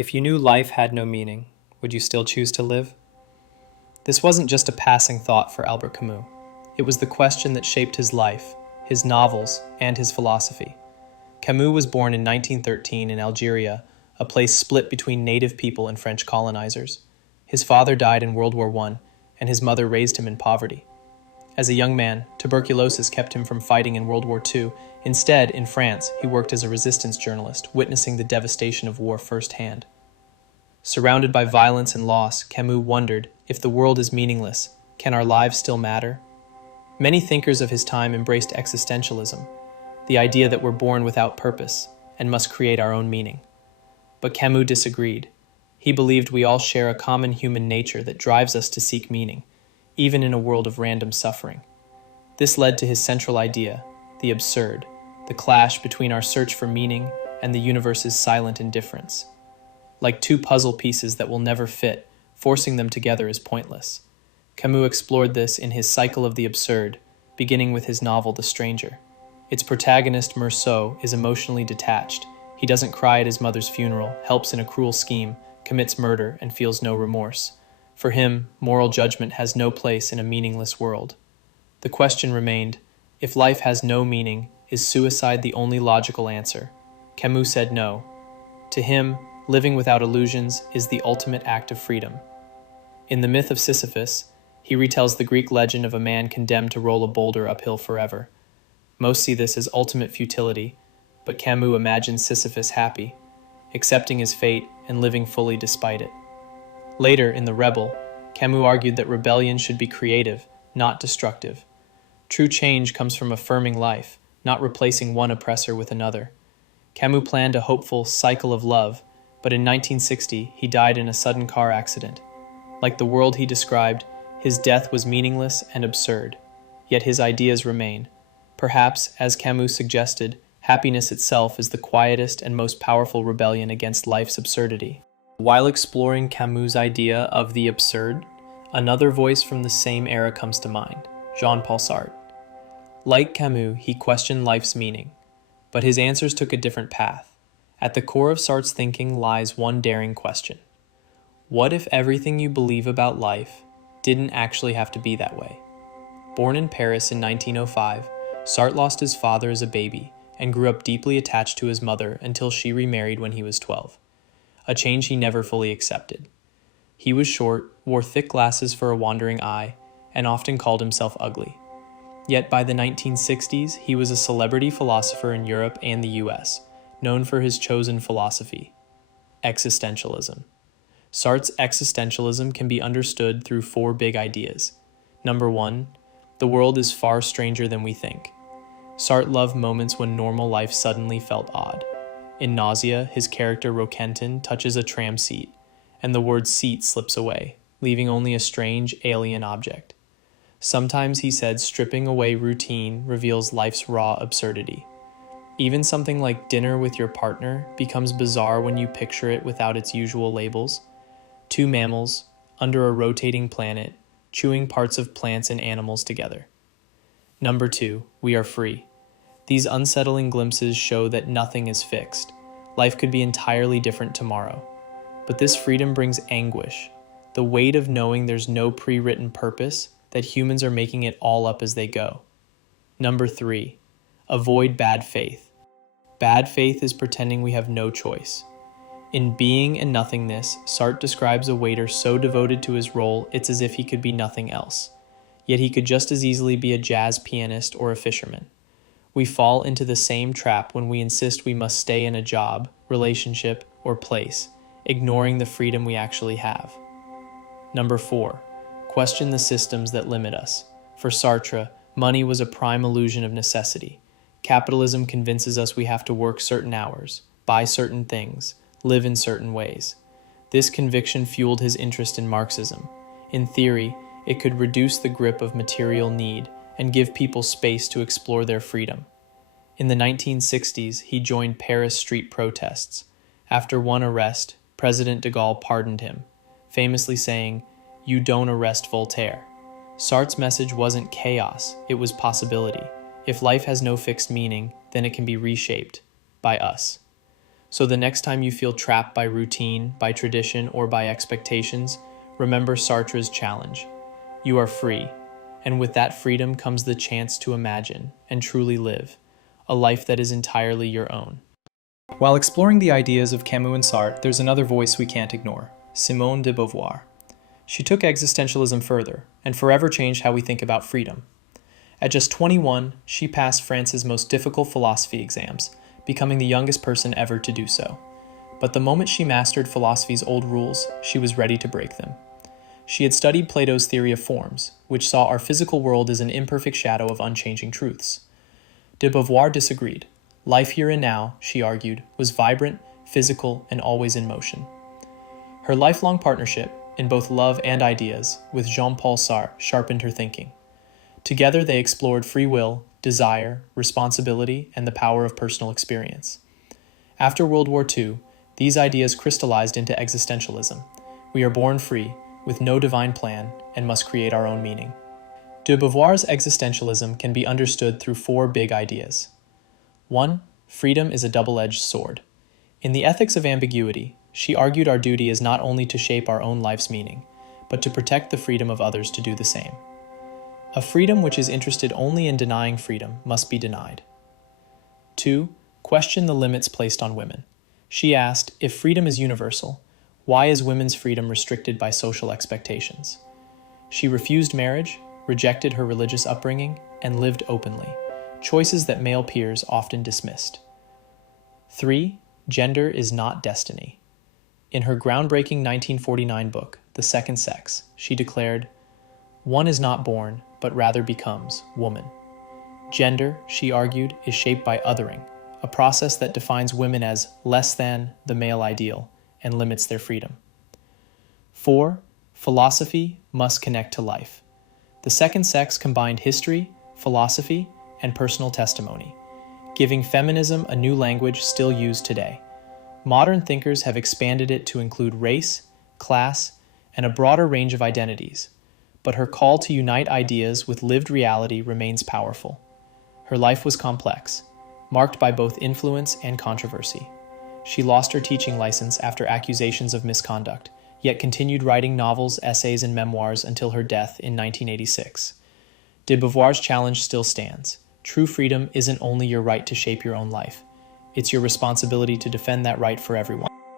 If you knew life had no meaning, would you still choose to live? This wasn't just a passing thought for Albert Camus. It was the question that shaped his life, his novels, and his philosophy. Camus was born in 1913 in Algeria, a place split between native people and French colonizers. His father died in World War I, and his mother raised him in poverty. As a young man, tuberculosis kept him from fighting in World War II. Instead, in France, he worked as a resistance journalist, witnessing the devastation of war firsthand. Surrounded by violence and loss, Camus wondered, if the world is meaningless, can our lives still matter? Many thinkers of his time embraced existentialism, the idea that we're born without purpose and must create our own meaning. But Camus disagreed. He believed we all share a common human nature that drives us to seek meaning, even in a world of random suffering. This led to his central idea, the absurd, the clash between our search for meaning and the universe's silent indifference. Like two puzzle pieces that will never fit, forcing them together is pointless. Camus explored this in his Cycle of the Absurd, beginning with his novel The Stranger. Its protagonist, Meursault, is emotionally detached. He doesn't cry at his mother's funeral, helps in a cruel scheme, commits murder, and feels no remorse. For him, moral judgment has no place in a meaningless world. The question remained, if life has no meaning, is suicide the only logical answer? Camus said no. To him, living without illusions is the ultimate act of freedom. In the myth of Sisyphus, he retells the Greek legend of a man condemned to roll a boulder uphill forever. Most see this as ultimate futility, but Camus imagines Sisyphus happy, accepting his fate and living fully despite it. Later, in The Rebel, Camus argued that rebellion should be creative, not destructive. True change comes from affirming life, not replacing one oppressor with another. Camus planned a hopeful cycle of love, but in 1960, he died in a sudden car accident. Like the world he described, his death was meaningless and absurd. Yet his ideas remain. Perhaps, as Camus suggested, happiness itself is the quietest and most powerful rebellion against life's absurdity. While exploring Camus' idea of the absurd, another voice from the same era comes to mind, Jean-Paul Sartre. Like Camus, he questioned life's meaning, but his answers took a different path. At the core of Sartre's thinking lies one daring question. What if everything you believe about life didn't actually have to be that way? Born in Paris in 1905, Sartre lost his father as a baby and grew up deeply attached to his mother until she remarried when he was 12, a change he never fully accepted. He was short, wore thick glasses for a wandering eye, and often called himself ugly. Yet by the 1960s, he was a celebrity philosopher in Europe and the US, known for his chosen philosophy, existentialism. Sartre's existentialism can be understood through four big ideas. Number one, the world is far stranger than we think. Sartre loved moments when normal life suddenly felt odd. In Nausea, his character Roquentin touches a tram seat, and the word seat slips away, leaving only a strange, alien object. Sometimes, he said, stripping away routine reveals life's raw absurdity. Even something like dinner with your partner becomes bizarre when you picture it without its usual labels. Two mammals, under a rotating planet, chewing parts of plants and animals together. Number two, we are free. These unsettling glimpses show that nothing is fixed. Life could be entirely different tomorrow. But this freedom brings anguish, the weight of knowing there's no pre-written purpose, that humans are making it all up as they go. Number three, avoid bad faith. Bad faith is pretending we have no choice. In Being and Nothingness, Sartre describes a waiter so devoted to his role it's as if he could be nothing else. Yet he could just as easily be a jazz pianist or a fisherman. We fall into the same trap when we insist we must stay in a job, relationship, or place, ignoring the freedom we actually have. Number four, question the systems that limit us. For Sartre, money was a prime illusion of necessity. Capitalism convinces us we have to work certain hours, buy certain things, live in certain ways. This conviction fueled his interest in Marxism. In theory, it could reduce the grip of material need and give people space to explore their freedom. In the 1960s, he joined Paris street protests. After one arrest, President de Gaulle pardoned him, famously saying, "You don't arrest Voltaire." Sartre's message wasn't chaos, it was possibility. If life has no fixed meaning, then it can be reshaped by us. So the next time you feel trapped by routine, by tradition, or by expectations, remember Sartre's challenge. You are free, and with that freedom comes the chance to imagine and truly live a life that is entirely your own. While exploring the ideas of Camus and Sartre, there's another voice we can't ignore, Simone de Beauvoir. She took existentialism further and forever changed how we think about freedom. At just 21, she passed France's most difficult philosophy exams, becoming the youngest person ever to do so. But the moment she mastered philosophy's old rules, she was ready to break them. She had studied Plato's theory of forms, which saw our physical world as an imperfect shadow of unchanging truths. De Beauvoir disagreed. Life here and now, she argued, was vibrant, physical, and always in motion. Her lifelong partnership, in both love and ideas, with Jean-Paul Sartre sharpened her thinking. Together they explored free will, desire, responsibility, and the power of personal experience. After World War II, these ideas crystallized into existentialism. We are born free, with no divine plan, and must create our own meaning. De Beauvoir's existentialism can be understood through four big ideas. 1. Freedom is a double-edged sword. In The Ethics of Ambiguity, she argued our duty is not only to shape our own life's meaning, but to protect the freedom of others to do the same. A freedom which is interested only in denying freedom must be denied. 2. Question the limits placed on women. She asked, if freedom is universal, why is women's freedom restricted by social expectations? She refused marriage, rejected her religious upbringing, and lived openly, choices that male peers often dismissed. 3. Gender is not destiny. In her groundbreaking 1949 book, The Second Sex, she declared, one is not born, but rather becomes woman. Gender, she argued, is shaped by othering, a process that defines women as less than the male ideal and limits their freedom. 4. Philosophy must connect to life. The Second Sex combined history, philosophy, and personal testimony, giving feminism a new language still used today. Modern thinkers have expanded it to include race, class, and a broader range of identities, but her call to unite ideas with lived reality remains powerful. Her life was complex, marked by both influence and controversy. She lost her teaching license after accusations of misconduct, yet continued writing novels, essays, and memoirs until her death in 1986. De Beauvoir's challenge still stands. True freedom isn't only your right to shape your own life. It's your responsibility to defend that right for everyone.